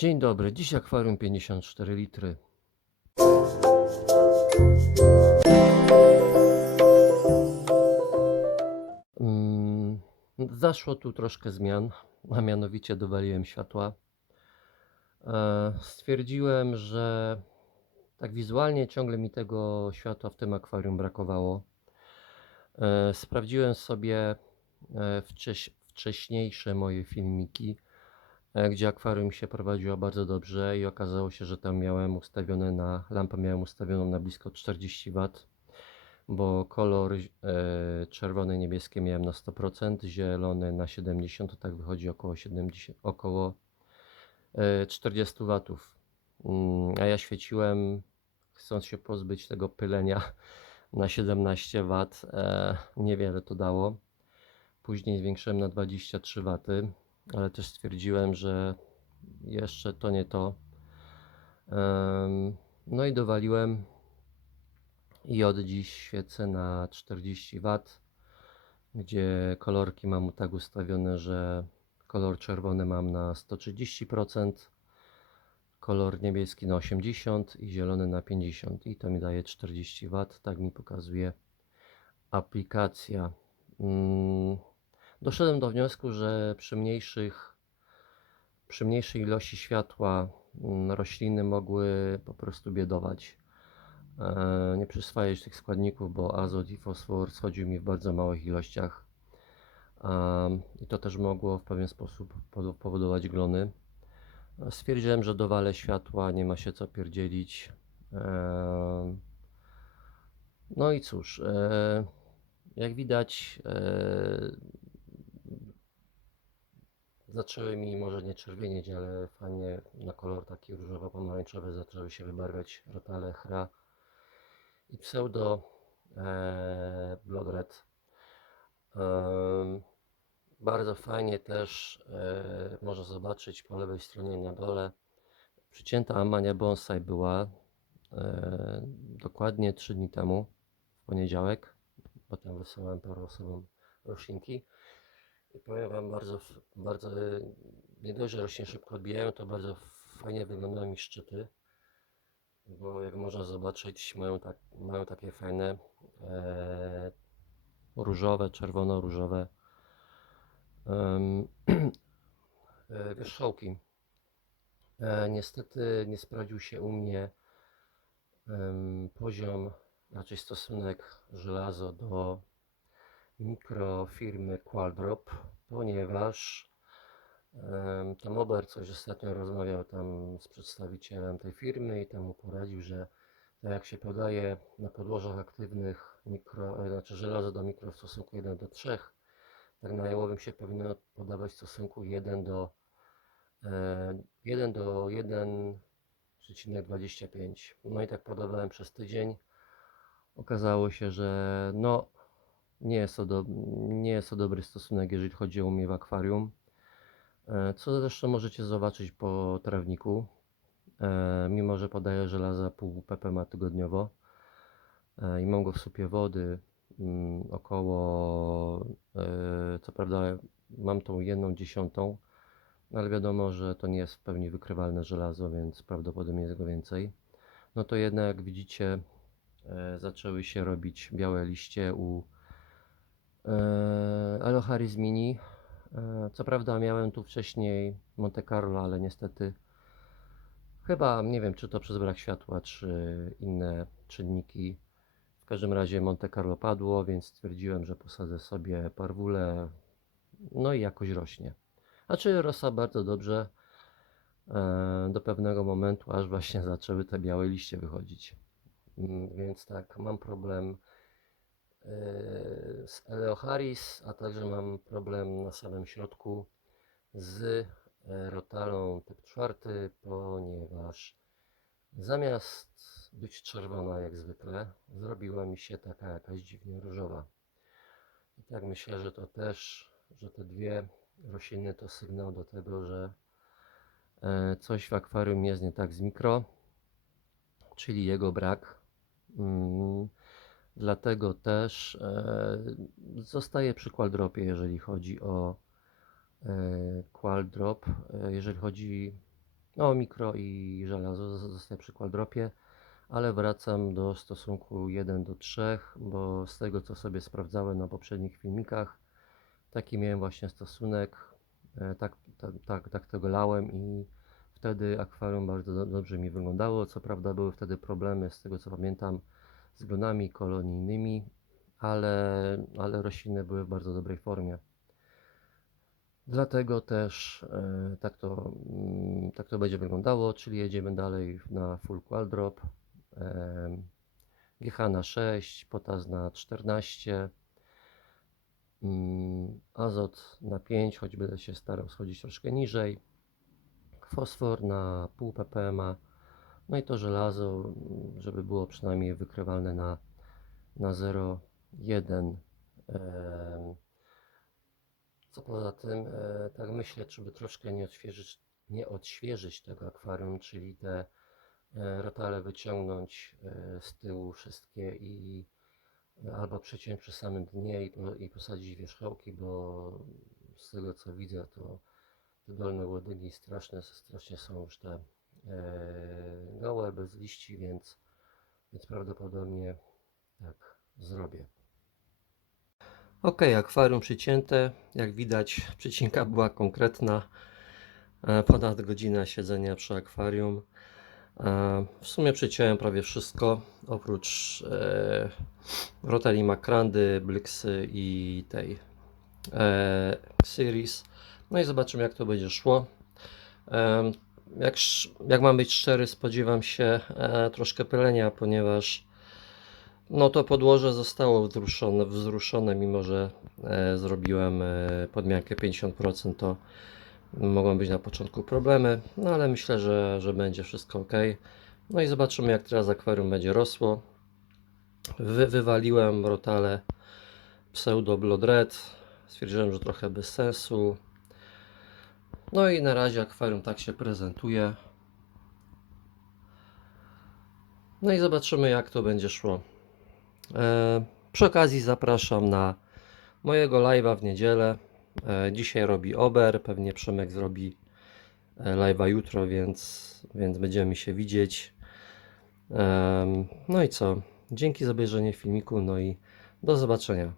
Dzień dobry, dziś akwarium 54 litry. Mm, Zaszło tu troszkę zmian, a mianowicie dowaliłem światła. E, Stwierdziłem, że tak wizualnie ciągle mi tego światła w tym akwarium brakowało. E, Sprawdziłem sobie e, wcześ, wcześniejsze moje filmiki, gdzie akwarium się prowadziło bardzo dobrze i okazało się, że tam miałem ustawione na lampę miałem ustawioną na blisko 40 W, bo kolor e, czerwony niebieski miałem na 100%, zielony na 70, to tak wychodzi około 70, około e, 40 W. Mm, A ja świeciłem, chcąc się pozbyć tego pylenia na 17 W. E, niewiele to dało. Później zwiększyłem na 23 W, ale też stwierdziłem, że jeszcze to nie to. No i dowaliłem i od dziś świecę na 40 W, gdzie kolorki mam tak ustawione, że kolor czerwony mam na 130%, kolor niebieski na 80% i zielony na 50% i to mi daje 40 W, tak mi pokazuje aplikacja. Mm, Doszedłem do wniosku, że przy mniejszych przy mniejszej ilości światła mm, rośliny mogły po prostu biedować. E, Nie przyswajać tych składników, bo azot i fosfor schodził mi w bardzo małych ilościach. Em, I to też mogło w pewien sposób powo- powodować glony. E, Stwierdziłem, że dowalę światła, nie ma się co pierdzielić. No i cóż, e, jak widać, e, zaczęły mi może nie czerwienieć, ale fajnie na kolor taki różowo-pomarańczowy zaczęły się wybarwiać rotale chra i pseudo e, blood red. Em, bardzo fajnie też e, można zobaczyć po lewej stronie na dole przycięta amania bonsai była e, dokładnie 3 dni temu, w poniedziałek. Potem wysłałem paru osobom roślinki. I powiem Wam bardzo, bardzo, e, nie dość, że rośnie szybko odbijają, to bardzo fajnie wyglądają mi szczyty. Bo jak można zobaczyć, mają, tak, mają takie fajne e, różowe, czerwono-różowe e, wierzchołki. E, niestety nie sprawdził się u mnie em, poziom, raczej stosunek żelazo do mikrofirmy Qualdrop, ponieważ tam Ober coś ostatnio rozmawiał tam z przedstawicielem tej firmy i tam mu poradził, że tak jak się podaje na podłożach aktywnych mikro, e, znaczy żelazo do mikro w stosunku 1 do 3, tak na jałowym się powinno podawać w stosunku 1 do e, 1 do 1,25. No i tak podawałem przez tydzień. Okazało się, że no nie jest to, do, nie jest to dobry stosunek, jeżeli chodzi o umiew akwarium. E, Co zresztą możecie zobaczyć po trawniku. E, Mimo, że podaję żelaza pół ppm tygodniowo e, i mam go w supie wody mm, około, co prawda mam tą jedną dziesiątą, ale wiadomo, że to nie jest w pełni wykrywalne żelazo, więc prawdopodobnie jest go więcej. No to jednak jak widzicie zaczęły się robić białe liście u e, Aloharis Mini. E, co prawda miałem tu wcześniej Monte Carlo, ale niestety chyba nie wiem czy to przez brak światła, czy inne czynniki. W każdym razie Monte Carlo padło, więc stwierdziłem, że posadzę sobie parwulę. No i jakoś rośnie. Znaczy rosła bardzo dobrze e, do pewnego momentu, aż właśnie zaczęły te białe liście wychodzić. Mm, Więc tak, mam problem z Eleocharis, a także mam problem na samym środku z e, rotalą typ czwarty, ponieważ zamiast być czerwona jak zwykle, zrobiła mi się taka jakaś dziwnie różowa. I tak myślę, że to też, że te dwie rośliny to sygnał do tego, że e, coś w akwarium jest nie tak z mikro, czyli jego brak. Mm, Dlatego też e, zostaję przy Qualdropie, jeżeli chodzi o e, Qualdrop. E, jeżeli chodzi, No, mikro i żelazo z- zostaje przy quadropie, ale wracam do stosunku 1 do 3, bo z tego co sobie sprawdzałem na poprzednich filmikach, taki miałem właśnie stosunek, tak, tak, tak, tego lałem i wtedy akwarium bardzo do- dobrze mi wyglądało. Co prawda były wtedy problemy, z tego co pamiętam, z glonami kolonijnymi, ale, ale rośliny były w bardzo dobrej formie. Dlatego też e, tak, to, mm, tak to będzie wyglądało, czyli jedziemy dalej na full quadrop. em, GH na 6, potas na 14, mm, azot na 5, choć będę się starał schodzić troszkę niżej, fosfor na pół ppm, no i to żelazo, żeby było przynajmniej wykrywalne na, na 0,1. em, co poza tym, e, tak myślę, żeby troszkę nie odświeżyć, nie odświeżyć tego akwarium, czyli te e, rotale wyciągnąć e, z tyłu wszystkie i albo przeciąć przy samym dnie i, i posadzić wierzchołki, bo z tego co widzę, to te dolne łodygi straszne, strasznie są już te gołe, bez liści, więc, więc prawdopodobnie tak zrobię. Ok, akwarium przycięte. Jak widać, przycinka była konkretna. E, Ponad godzina siedzenia przy akwarium. E, W sumie przyciąłem prawie wszystko, oprócz e, roteli makrandy, bliksy i tej e, series. No i zobaczymy, jak to będzie szło. Jak, jak mam być szczery, spodziewam się e, troszkę pylenia, ponieważ no to podłoże zostało wzruszone, wzruszone mimo że e, zrobiłem e, podmiankę 50%, to mogą być na początku problemy, no ale myślę, że, że będzie wszystko ok. No i zobaczymy jak teraz akwarium będzie rosło. Wy, wywaliłem rotale pseudo Blood Red, stwierdziłem, że trochę bez sensu. No i na razie akwarium tak się prezentuje. No i zobaczymy jak to będzie szło. E, przy okazji zapraszam na mojego live'a w niedzielę. E, dzisiaj robi Ober, pewnie Przemek zrobi e, live'a jutro, więc, więc będziemy się widzieć. No i co? Dzięki za obejrzenie filmiku, no i do zobaczenia.